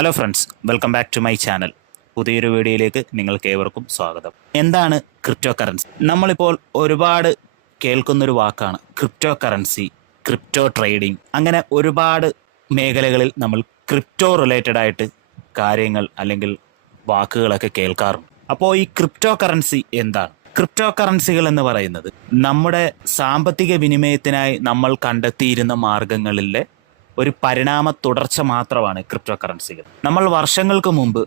Hello friends welcome back to my channel പുതിയൊരു വീഡിയോയിലേക്ക് നിങ്ങൾക്ക് ഏവർക്കും സ്വാഗതം. എന്താണ് ക്രിപ്റ്റോ കറൻസി നമ്മളിപ്പോൾ ഒരുപാട് കേൾക്കുന്നൊരു വാക്കാണ് ക്രിപ്റ്റോ കറൻസി ക്രിപ്റ്റോ ട്രേഡിംഗ് അങ്ങനെ ഒരുപാട് മേഖലകളിൽ നമ്മൾ ക്രിപ്റ്റോ റിലേറ്റഡ് ആയിട്ട് കാര്യങ്ങൾ അല്ലെങ്കിൽ വാക്കുകളൊക്കെ കേൾക്കാറുണ്ട്. അപ്പോൾ ഈ ക്രിപ്റ്റോ കറൻസി എന്താണ്? ക്രിപ്റ്റോ കറൻസികൾ എന്ന് പറയുന്നത് നമ്മുടെ സാമ്പത്തിക വിനിമയത്തിനായി നമ്മൾ കണ്ടെത്തിയിരുന്ന മാർഗങ്ങളിലെ ഒരു പരിണാമ തുടർച്ച മാത്രമാണ് ക്രിപ്റ്റോ കറൻസികൾ നമ്മൾ വർഷങ്ങൾക്ക് മുമ്പ്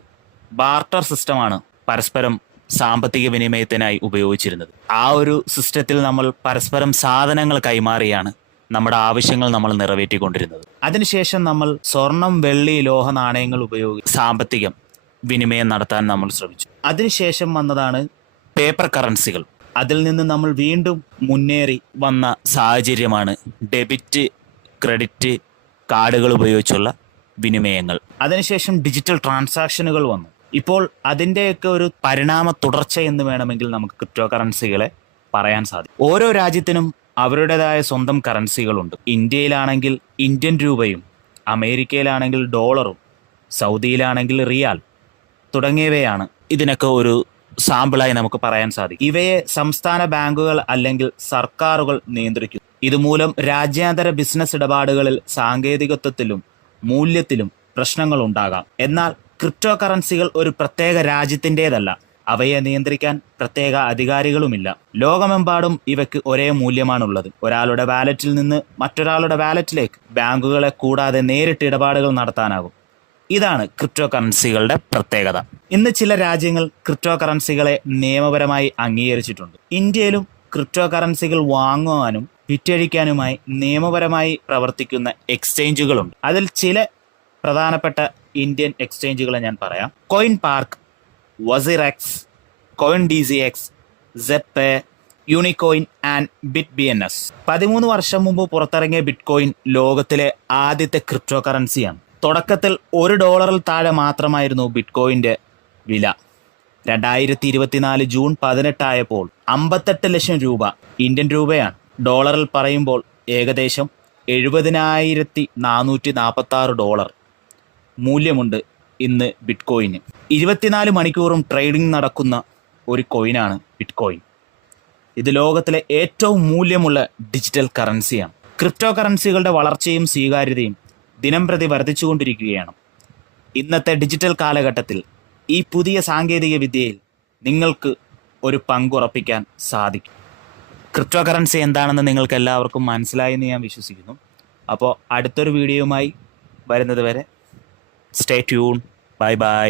ബാർട്ടർ സിസ്റ്റമാണ് പരസ്പരം സാമ്പത്തിക വിനിമയത്തിനായി ഉപയോഗിച്ചിരുന്നത്. ആ ഒരു സിസ്റ്റത്തിൽ നമ്മൾ പരസ്പരം സാധനങ്ങൾ കൈമാറിയാണ് നമ്മുടെ ആവശ്യങ്ങൾ നമ്മൾ നിറവേറ്റിക്കൊണ്ടിരുന്നത്. അതിനുശേഷം നമ്മൾ സ്വർണം വെള്ളി ലോഹ നാണയങ്ങൾ ഉപയോഗിച്ച് സാമ്പത്തികം വിനിമയം നടത്താൻ നമ്മൾ ശ്രമിച്ചു. അതിനുശേഷം വന്നതാണ് പേപ്പർ കറൻസികൾ അതിൽ നിന്ന് നമ്മൾ വീണ്ടും മുന്നേറി വന്ന സാഹചര്യമാണ് ഡെബിറ്റ് ക്രെഡിറ്റ് കാർഡുകൾ ഉപയോഗിച്ചുള്ള വിനിമയങ്ങൾ. അതിനുശേഷം ഡിജിറ്റൽ ട്രാൻസാക്ഷനുകൾ വന്നു. ഇപ്പോൾ അതിന്റെയൊക്കെ ഒരു പരിണാമ തുടർച്ച എന്ന് വേണമെങ്കിൽ നമുക്ക് ക്രിപ്റ്റോ കറൻസികളെ പറയാൻ സാധിക്കും. ഓരോ രാജ്യത്തിനും അവരുടേതായ സ്വന്തം കറൻസികളുണ്ട് ഇന്ത്യയിലാണെങ്കിൽ ഇന്ത്യൻ രൂപയും അമേരിക്കയിലാണെങ്കിൽ ഡോളറും സൗദിയിലാണെങ്കിൽ റിയാൽ തുടങ്ങിയവയാണ് ഇതിനൊക്കെ ഒരു സാമ്പിളായി നമുക്ക് പറയാൻ സാധിക്കും. ഇവയെ സംസ്ഥാന ബാങ്കുകൾ അല്ലെങ്കിൽ സർക്കാരുകൾ നിയന്ത്രിക്കുന്നു. ഇതുമൂലം രാജ്യാന്തര ബിസിനസ് ഇടപാടുകളിൽ സാങ്കേതികത്വത്തിലും മൂല്യത്തിലും പ്രശ്നങ്ങൾ ഉണ്ടാകാം എന്നാൽ ക്രിപ്റ്റോ കറൻസികൾ ഒരു പ്രത്യേക രാജ്യത്തിന്റെതല്ല. അവയെ നിയന്ത്രിക്കാൻ പ്രത്യേക അധികാരികളുമില്ല. ലോകമെമ്പാടും ഇവയ്ക്ക് ഒരേ മൂല്യമാണുള്ളത്. ഒരാളുടെ വാലറ്റിൽ നിന്ന് മറ്റൊരാളുടെ വാലറ്റിലേക്ക് ബാങ്കുകളെ കൂടാതെ നേരിട്ട് ഇടപാടുകൾ നടത്താനാകും. ഇതാണ് ക്രിപ്റ്റോ കറൻസികളുടെ പ്രത്യേകത. ഇന്ന് ചില രാജ്യങ്ങൾ ക്രിപ്റ്റോ കറൻസികളെ നിയമപരമായി അംഗീകരിച്ചിട്ടുണ്ട്. ഇന്ത്യയിലും ക്രിപ്റ്റോ കറൻസികൾ വാങ്ങുവാനും വിറ്റഴിക്കാനുമായി നിയമപരമായി പ്രവർത്തിക്കുന്ന എക്സ്ചേഞ്ചുകളുണ്ട്. അതിൽ ചില പ്രധാനപ്പെട്ട ഇന്ത്യൻ എക്സ്ചേഞ്ചുകളെ ഞാൻ പറയാം. Coin park WazirX coin D C X Zebpay Unocoin and bit B N S പതിമൂന്ന് വർഷം മുമ്പ് പുറത്തിറങ്ങിയ ബിറ്റ് കോയിൻ ലോകത്തിലെ ആദ്യത്തെ ക്രിപ്റ്റോ കറൻസിയാണ് തുടക്കത്തിൽ ഒരു ഡോളറിൽ താഴെ മാത്രമായിരുന്നു ബിറ്റ് കോയിന്റെ വില. രണ്ടായിരത്തി ഇരുപത്തിനാല് ജൂൺ പതിനെട്ടായപ്പോൾ അമ്പത്തെട്ട് ലക്ഷം രൂപ ഇന്ത്യൻ രൂപയാണ്. ഡോളറിൽ പറയുമ്പോൾ ഏകദേശം എഴുപതിനായിരത്തി നാനൂറ്റി നാൽപ്പത്തി ആറ് ഡോളർ മൂല്യമുണ്ട് ഇന്ന് ബിറ്റ് കോയിന് ഇരുപത്തിനാല് മണിക്കൂറും ട്രേഡിംഗ് നടക്കുന്ന ഒരു കോയിനാണ് ബിറ്റ്കോയിൻ. ഇത് ലോകത്തിലെ ഏറ്റവും മൂല്യമുള്ള ഡിജിറ്റൽ കറൻസിയാണ്. ക്രിപ്റ്റോ കറൻസികളുടെ വളർച്ചയും സ്വീകാര്യതയും ദിനം പ്രതി വർദ്ധിച്ചുകൊണ്ടിരിക്കുകയാണ്. ഇന്നത്തെ ഡിജിറ്റൽ കാലഘട്ടത്തിൽ ഈ പുതിയ സാങ്കേതിക വിദ്യയിൽ നിങ്ങൾക്ക് ഒരു പങ്കുറപ്പിക്കാൻ സാധിക്കും. ക്രിപ്റ്റോ കറൻസി എന്താണെന്ന് നിങ്ങൾക്ക് എല്ലാവർക്കും മനസ്സിലായി എന്ന് ഞാൻ വിശ്വസിക്കുന്നു. അപ്പോൾ അടുത്തൊരു വീഡിയോയുമായി വരുന്നത് വരെ സ്റ്റേ ട്യൂൺ ബൈ ബൈ